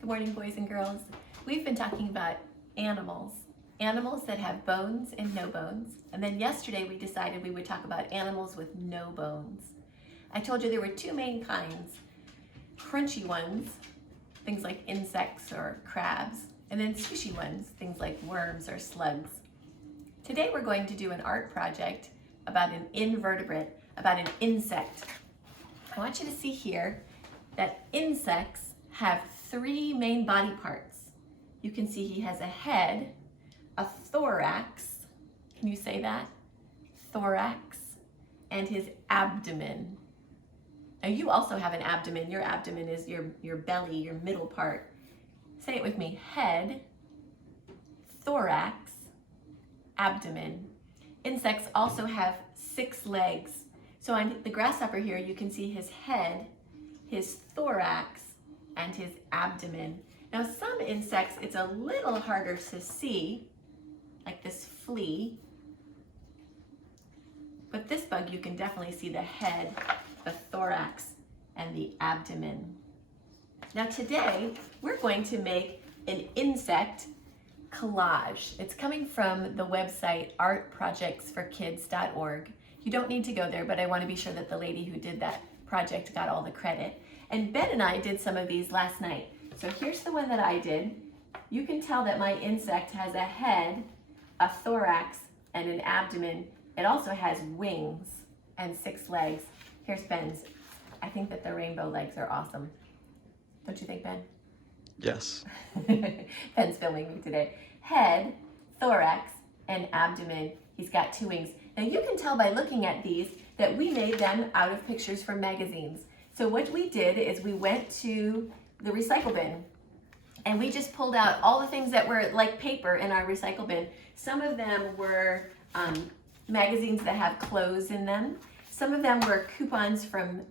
Good morning, boys and girls. We've been talking about animals that have bones and no bones. And then yesterday we decided we would talk about animals with no bones. I told you there were two main kinds, crunchy ones, things like insects or crabs, and then squishy ones, things like worms or slugs. Today we're going to do an art project about an invertebrate, about an insect. I want you to see here that insects have three main body parts. You can see he has a head, a thorax, can you say that? Thorax, and his abdomen. Now you also have an abdomen. Your abdomen is your belly, your middle part. Say it with me, head, thorax, abdomen. Insects also have 6 legs. So on the grasshopper here, you can see his head, his thorax, and his abdomen. Now some insects, it's a little harder to see, like this flea, but this bug you can definitely see the head, the thorax, and the abdomen. Now today, we're going to make an insect collage. It's coming from the website artprojectsforkids.org. You don't need to go there, but I want to be sure that the lady who did that project got all the credit. And Ben and I did some of these last night. So here's the one that I did. You can tell that my insect has a head, a thorax, and an abdomen. It also has wings and 6 legs. Here's Ben's. I think that the rainbow legs are awesome. Don't you think, Ben? Yes. Ben's filming me today. Head, thorax, and abdomen. He's got 2 wings. Now you can tell by looking at these that we made them out of pictures from magazines. So what we did is we went to the recycle bin and we just pulled out all the things that were like paper in our recycle bin. Some of them were magazines that have clothes in them. Some of them were coupons from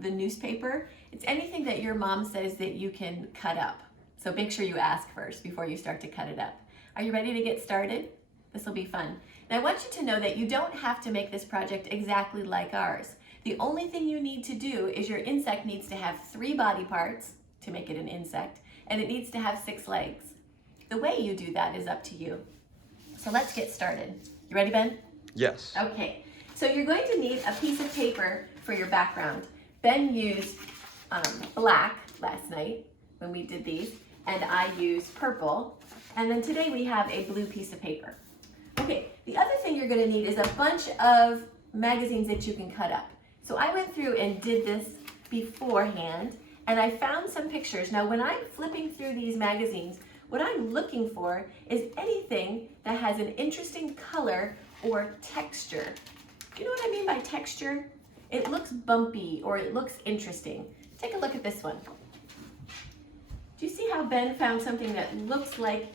the newspaper. It's anything that your mom says that you can cut up. So make sure you ask first before you start to cut it up. Are you ready to get started? This will be fun. Now I want you to know that you don't have to make this project exactly like ours. The only thing you need to do is your insect needs to have 3 body parts to make it an insect, and it needs to have 6 legs. The way you do that is up to you. So let's get started. You ready, Ben? Yes. Okay, so you're going to need a piece of paper for your background. Ben used black last night when we did these, and I used purple, and then today we have a blue piece of paper. Okay, the other thing you're gonna need is a bunch of magazines that you can cut up. So I went through and did this beforehand, and I found some pictures. Now when I'm flipping through these magazines, what I'm looking for is anything that has an interesting color or texture. Do you know what I mean by texture? It looks bumpy or it looks interesting. Take a look at this one. Do you see how Ben found something that looks like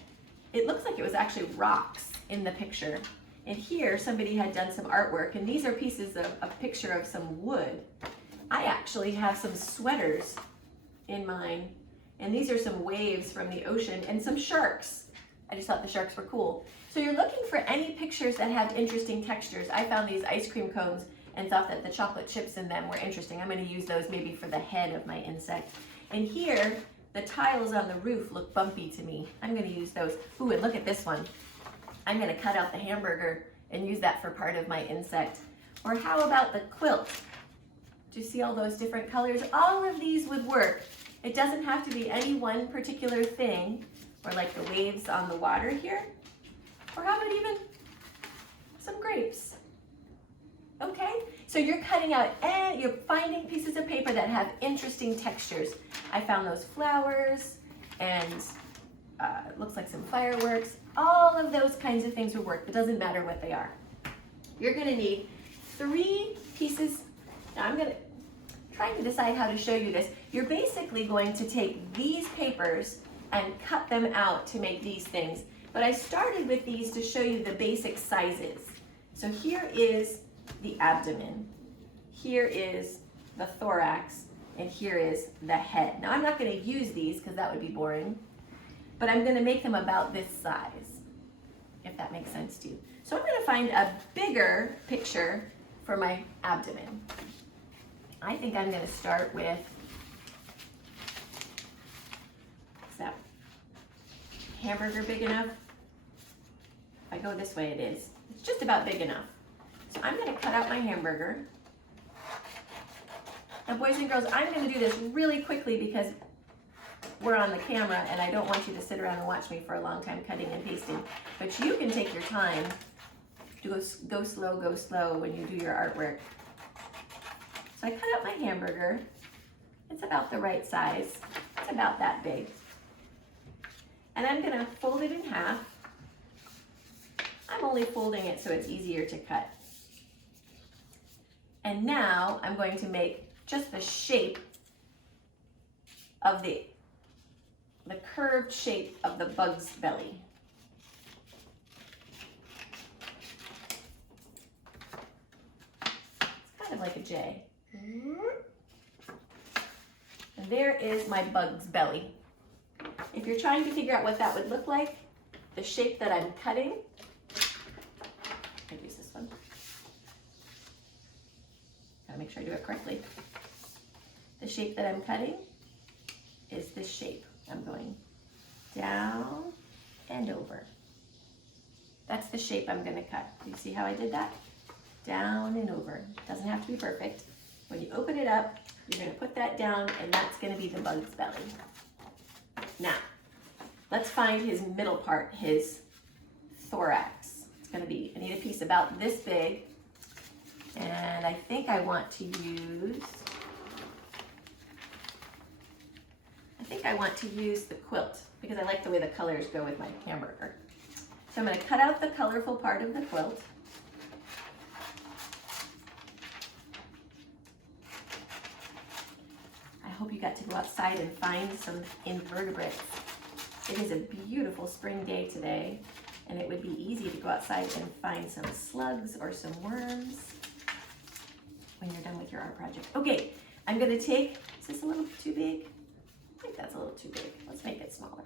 it was actually rocks in the picture? And here somebody had done some artwork, and these are pieces of a picture of some wood. I actually have some sweaters in mine, and these are some waves from the ocean and some sharks. I just thought the sharks were cool. So you're looking for any pictures that have interesting textures. I found these ice cream cones and thought that the chocolate chips in them were interesting. I'm going to use those maybe for the head of my insect. And here, the tiles on the roof look bumpy to me. I'm going to use those. Ooh, and look at this one. I'm going to cut out the hamburger and use that for part of my insect. Or how about the quilt? Do you see all those different colors? All of these would work. It doesn't have to be any one particular thing, or like the waves on the water here. Or how about even some grapes? Okay, so you're cutting out and you're finding pieces of paper that have interesting textures. I found those flowers and it looks like some fireworks. All of those kinds of things will work. It doesn't matter what they are. You're gonna need 3 pieces. Now I'm trying to decide how to show you this. You're basically going to take these papers and cut them out to make these things. But I started with these to show you the basic sizes. So here is the abdomen. Here is the thorax, and here is the head. Now I'm not gonna use these because that would be boring, but I'm gonna make them about this size, if that makes sense to you. So I'm gonna find a bigger picture for my abdomen. I think I'm gonna start with, is that hamburger big enough? If I go this way, it is. It's just about big enough. So I'm gonna cut out my hamburger. Now boys and girls, I'm gonna do this really quickly because we're on the camera and I don't want you to sit around and watch me for a long time cutting and pasting. But you can take your time to go slow when you do your artwork. So I cut out my hamburger. It's about the right size. It's about that big. And I'm gonna fold it in half. I'm only folding it so it's easier to cut. And now I'm going to make just the shape of the curved shape of the bug's belly. It's kind of like a J. And there is my bug's belly. If you're trying to figure out what that would look like, the shape that I'm cutting, I'll use this one. Gotta make sure I do it correctly. The shape that I'm cutting is this shape. I'm going down and over. That's the shape I'm gonna cut. Do you see how I did that? Down and over. Doesn't have to be perfect. When you open it up, you're gonna put that down and that's gonna be the bug's belly. Now, let's find his middle part, his thorax. It's gonna be, I need a piece about this big, and I think I want to use the quilt because I like the way the colors go with my hamburger. So I'm gonna cut out the colorful part of the quilt. I hope you got to go outside and find some invertebrates. It is a beautiful spring day today, and it would be easy to go outside and find some slugs or some worms when you're done with your art project. Okay, I'm gonna take, is this a little too big? I think that's a little too big. Let's make it smaller.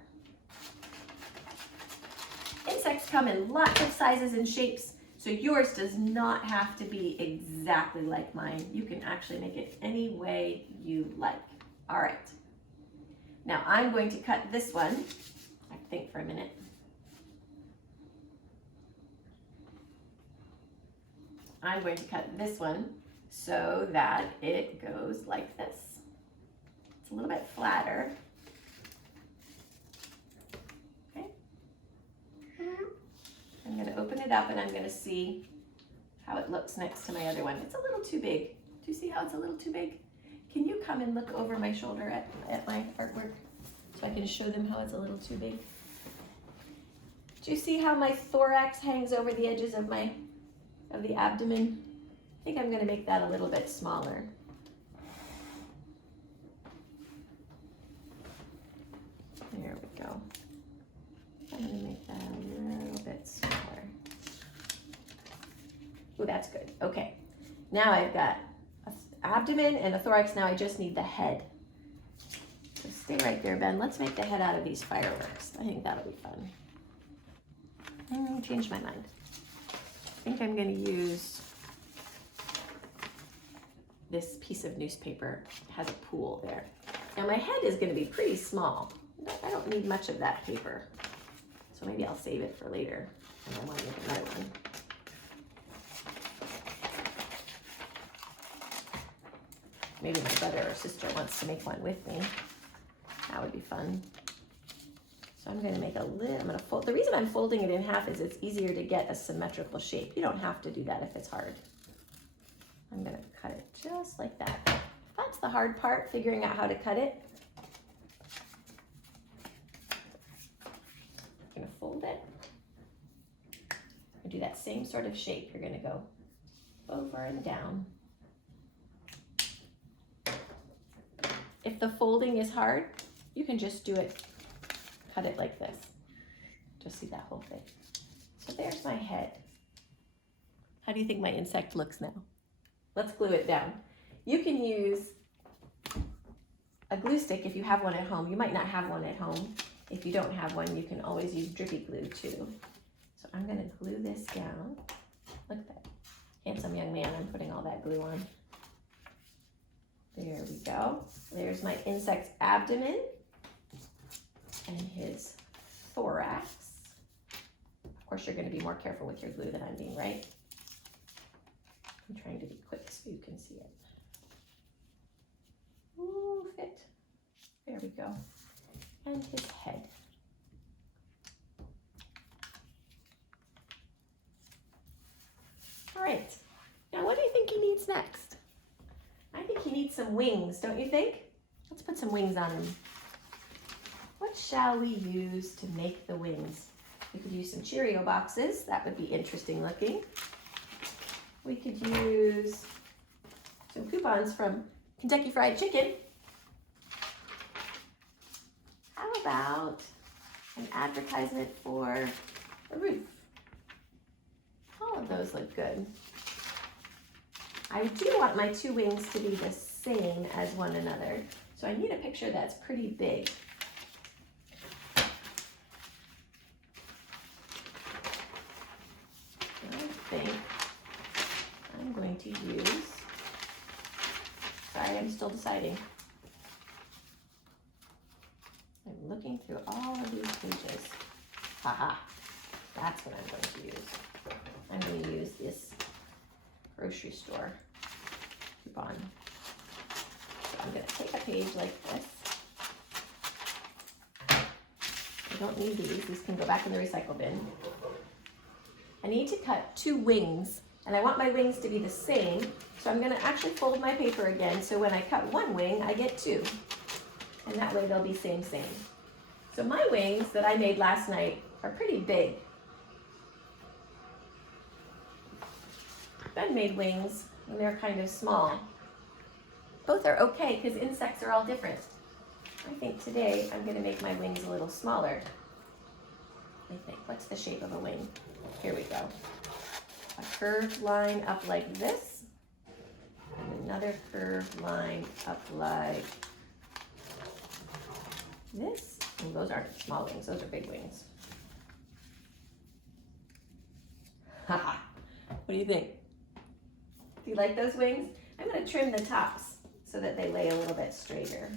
Insects come in lots of sizes and shapes, so yours does not have to be exactly like mine. You can actually make it any way you like. All right. Now I'm going to cut this one. I think for a minute. I'm going to cut this one so that it goes like this. It's a little bit flatter. Okay. I'm going to open it up and I'm going to see how it looks next to my other one. It's a little too big. Do you see how it's a little too big? Can you come and look over my shoulder at my artwork so I can show them how it's a little too big? Do you see how my thorax hangs over the edges of the abdomen? I think I'm going to make that a little bit smaller. There we go. I'm going to make that a little bit smaller. Oh, that's good. Okay. Now I've got an abdomen and a thorax. Now I just need the head. So stay right there, Ben. Let's make the head out of these fireworks. I think that'll be fun. Changed my mind. I think I'm going to use this piece of newspaper. It has a pool there. Now my head is going to be pretty small. I don't need much of that paper. So maybe I'll save it for later and I want to make another one. Maybe my brother or sister wants to make one with me. That would be fun. So I'm going to make a little, I'm going to fold. The reason I'm folding it in half is it's easier to get a symmetrical shape. You don't have to do that if it's hard. I'm going to cut it just like that. That's the hard part, figuring out how to cut it. I'm going to fold it. And do that same sort of shape. You're going to go over and down. If the folding is hard, you can just do it, cut it like this. Just see that whole thing. So there's my head. How do you think my insect looks now? Let's glue it down. You can use a glue stick if you have one at home. You might not have one at home. If you don't have one, you can always use drippy glue too. So I'm gonna glue this down. Look at that handsome young man, I'm putting all that glue on. There we go. There's my insect's abdomen and his thorax. Of course, you're going to be more careful with your glue than I'm being, right? I'm trying to be quick so you can see it. Ooh, fit. There we go. And his head. All right. Now, what do you think he needs next? I think he needs some wings, don't you think? Let's put some wings on him. What shall we use to make the wings? We could use some Cheerio boxes. That would be interesting looking. We could use some coupons from Kentucky Fried Chicken. How about an advertisement for a roof? All of those look good. I do want my two wings to be the same as one another, so I need a picture that's pretty big. I think I'm going to use, sorry, I'm still deciding. I'm looking through all of these pages. Haha, that's what I'm going to use. I'm going to use this grocery store coupon. So I'm going to take a page like this. I don't need these. These can go back in the recycle bin. I need to cut two wings, and I want my wings to be the same, so I'm going to actually fold my paper again, so when I cut one wing, I get two. And that way they'll be same. So my wings that I made last night are pretty big. Ben made wings, and they're kind of small. Both are okay, because insects are all different. I think today I'm going to make my wings a little smaller. I think, what's the shape of a wing? Here we go. A curved line up like this, and another curved line up like this. And those aren't small wings, those are big wings. Haha, what do you think? Do you like those wings? I'm going to trim the tops so that they lay a little bit straighter.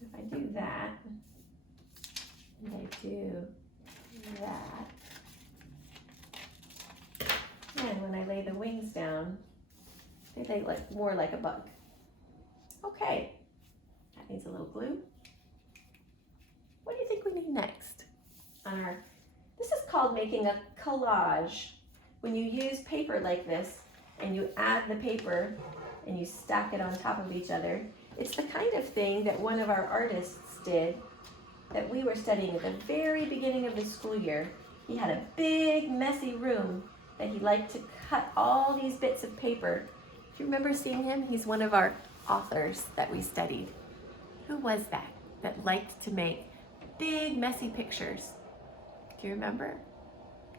If I do that, and I do that, and when I lay the wings down, they lay more like a bug. Okay, that needs a little glue. What do you think we need next? This is called making a collage. When you use paper like this and you add the paper and you stack it on top of each other, it's the kind of thing that one of our artists did that we were studying at the very beginning of the school year. He had a big messy room that he liked to cut all these bits of paper. Do you remember seeing him? He's one of our authors that we studied. Who was that liked to make big messy pictures? Do you remember?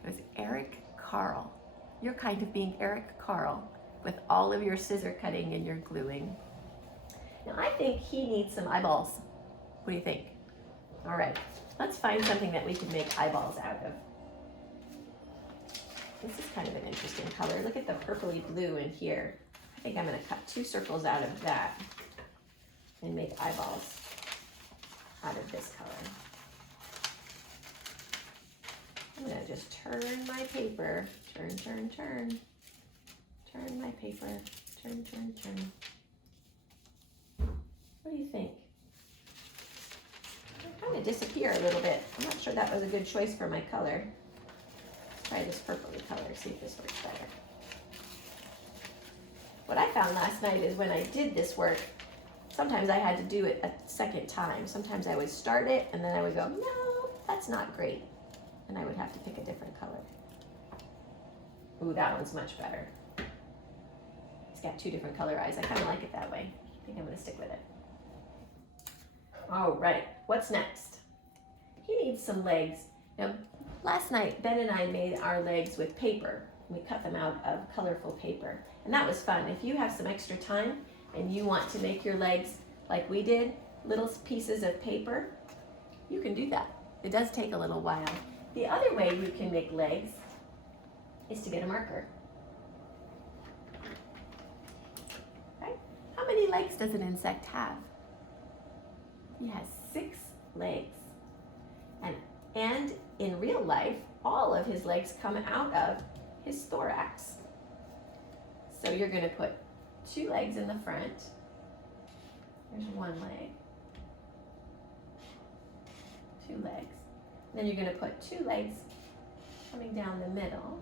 It was Eric Carl. You're kind of being Eric Carl with all of your scissor cutting and your gluing. Now I think he needs some eyeballs. What do you think? All right, let's find something that we can make eyeballs out of. This is kind of an interesting color. Look at the purpley blue in here. I think I'm going to cut two circles out of that and make eyeballs out of this color. I'm going to just turn my paper, turn my paper, turn. What do you think? They kind of disappear a little bit. I'm not sure that was a good choice for my color. Let's try this purpley color, see if this works better. What I found last night is when I did this work, sometimes I had to do it a second time. Sometimes I would start it and then I would go, no, that's not great. And I would have to pick a different color. Ooh, that one's much better. It's got two different color eyes. I kind of like it that way. I think I'm going to stick with it. All right, what's next? He needs some legs. Now, last night, Ben and I made our legs with paper. We cut them out of colorful paper. And that was fun. If you have some extra time and you want to make your legs like we did, little pieces of paper, you can do that. It does take a little while. The other way we can make legs is to get a marker. Right? How many legs does an insect have? He has 6 legs. And in real life, all of his legs come out of his thorax. So you're gonna put 2 legs in the front. There's 1 leg. 2 legs. Then you're gonna put 2 legs coming down the middle.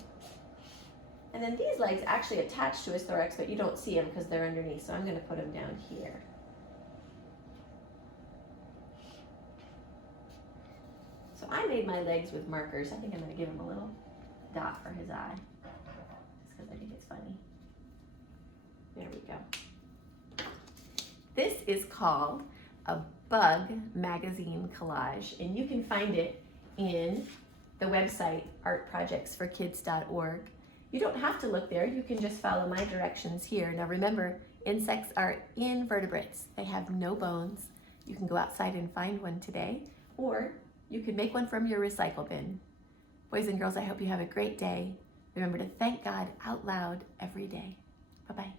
And then these legs actually attach to his thorax, but you don't see them because they're underneath, so I'm gonna put them down here. So I made my legs with markers. I think I'm gonna give him a little dot for his eye, just because I think it's funny. There we go. This is called a Bug magazine collage, and you can find it in the website artprojectsforkids.org. You don't have to look there, you can just follow my directions here. Now remember, insects are invertebrates. They have no bones. You can go outside and find one today, or you can make one from your recycle bin. Boys and girls, I hope you have a great day. Remember to thank God out loud every day. Bye-bye.